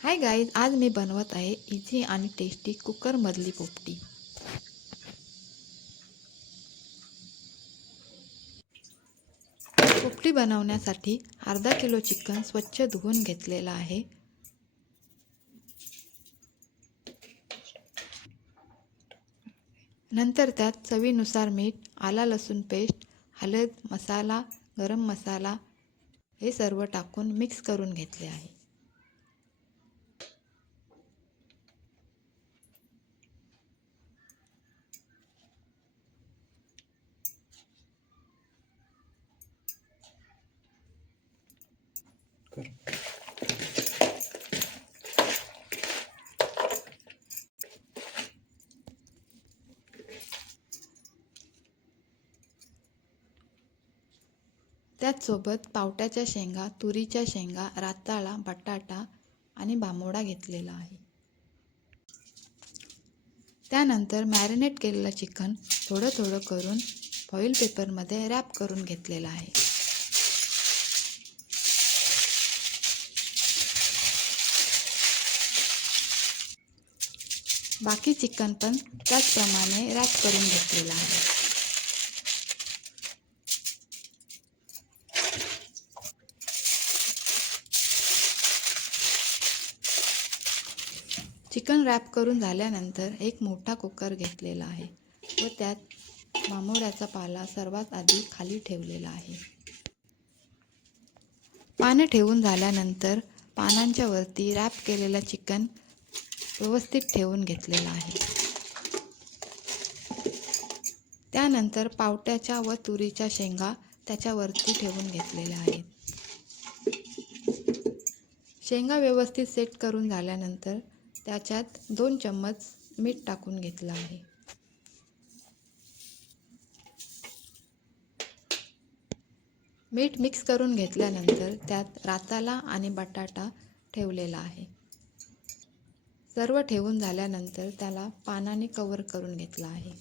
Hi guys, आज मी बनवत आहे इझी आणि टेस्टी कुकरमधली पोपटी। पोपटी बनवण्यासाठी अर्धा किलो चिकन स्वच्छ धुवून घेतलेला आहे। नंतर त्यात चवीनुसार मीठ, आला लसूण पेस्ट, हळद, मसाला, गरम मसाला हे सर्व टाकून मिक्स करून घेतले आहे। त्याचसोबत पावट्याच्या शेंगा, तुरीच्या शेंगा, राताळा, बटाटा आणि बामोडा घेतलेला आहे। त्यानंतर मॅरिनेट केलेलं चिकन थोडं थोडं करून फॉइल पेपरमध्ये रॅप करून घेतलेलं आहे। बाकी चिकन पण त्याचप्रमाणे रॅप करून घेतलेलं आहे। चिकन रॅप करून झाल्यानंतर एक मोठा कुकर घेतलेला आहे व त्यात बामोड्याचा पाला सर्वात आधी खाली ठेवलेला आहे। पाने ठेवून झाल्यानंतर पानांच्या वरती रॅप केलेला चिकन व्यवस्थित ठेवून घेतलेला आहे। त्यानंतर पावट्याच्या व तुरीच्या शेंगा त्याच्यावरती ठेवून घेतलेल्या आहेत। शेंगा व्यवस्थित सेट करून झाल्यानंतर त्याच्यात 2 चम्मच मीठ टाकून घेतलं आहे। मीठ मिक्स करून घेतल्यानंतर त्यात राताला आणि बटाटा ठेवलेला आहे। सर्व ठेवून झाल्यानंतर त्याला पानाने कव्हर करून घेतला आहे।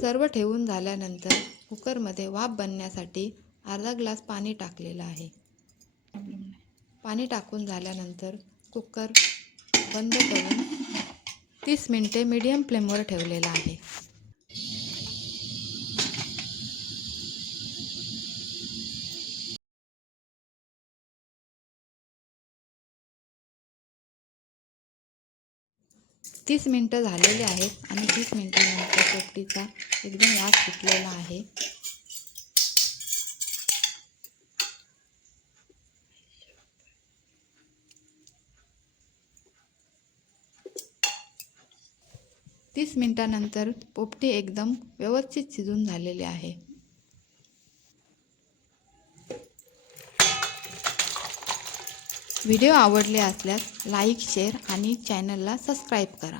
सर्व ठेवून झाल्यानंतर कुकरमध्ये वाफ बनण्यासाठी अर्धा ग्लास पाणी टाकलेलं आहे। पाणी टाकून झाल्यानंतर कुकर बंद करून 30 मिनिटे मीडियम फ्लेमवर ठेवलेला आहे। तीस मिनिटं झालेले आहेत आणि 30 मिनिटांनंतर पोपटीचा एकदम वास सुटलेला आहे। तीस मिनिटांनंतर पोपटी एकदम व्यवस्थित शिजून झालेली आहे। व्हिडिओ आवडले असल्यास लाईक, शेअर आणि चॅनलला सबस्क्राईब करा।